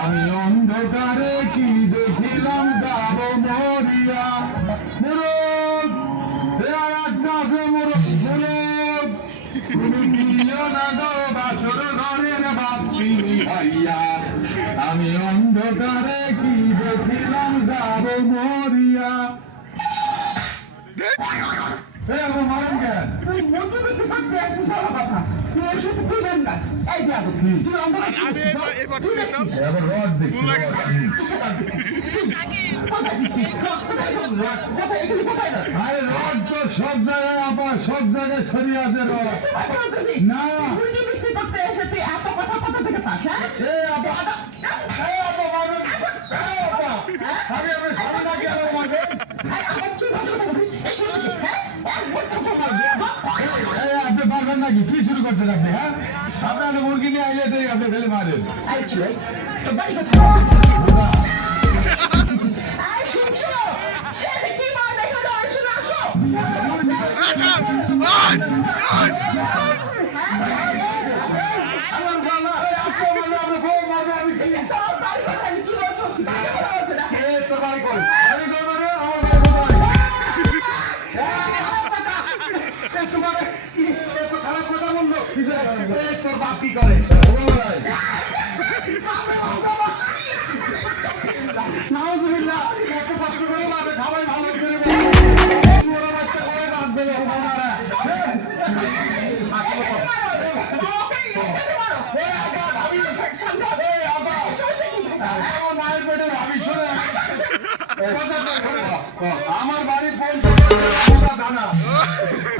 আমি অন্ধকারে কি দেখিলাম যাব মরিয়া? মুরদ দেয়ার আজ্ঞাকে মুরদ মুরদ। তুমি নিও না গো বাসর ঘরের বাপ্পি ভাইয়া আমি অন্ধকারে কি দেখিলাম যাব মরিয়া? আরে রড তো সব জায়গায় আবার সব জায়গায় ছড়িয়ে আছে রড। না। নাকি কি শুরু করছেন আপনি হ্যাঁ? আপনার মুরগি নিয়ে আইলে তো আপনি ফেলে মারেন। বাড়ি কোথায়? তোর বাপ কি করে নাউজুবিল্লাহ এত আমার বাড়ি পৌঁছে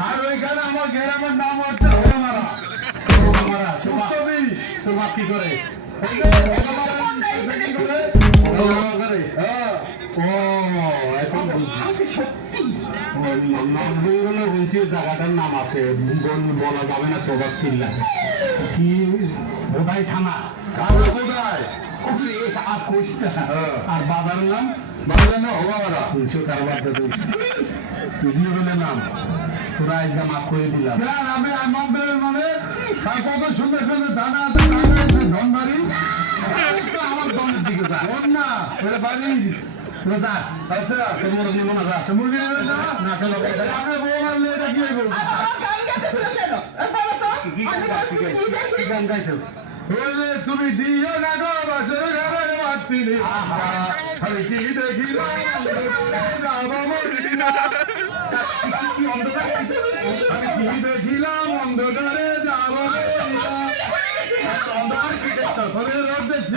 আর ওইখানে আমার গ্রামের নাম তোর নব্বইগুলো বলছি জায়গাটার নাম আছে বলা যাবে না প্রবাস কিল্লা কি বোধাই থানা কোথায় আর বাজারের নাম বাজারের নাম হবাবারা শুনছো কারবার নাম তোরা একদম মাফ করে দিলাম আমি আমাদের মানে তার কত সুন্দর সুন্দর দানা আছে দানা আছে ধনবাড়ি আমার দলের দিকে যা না ওরা বাড়ি কোথা আচ্ছা তোমার জীবন আছে তুমি না বউ মারলে এটা কি হইব দিও না গো বাসর ঘরে কি Nossa, eu tô nervoso desse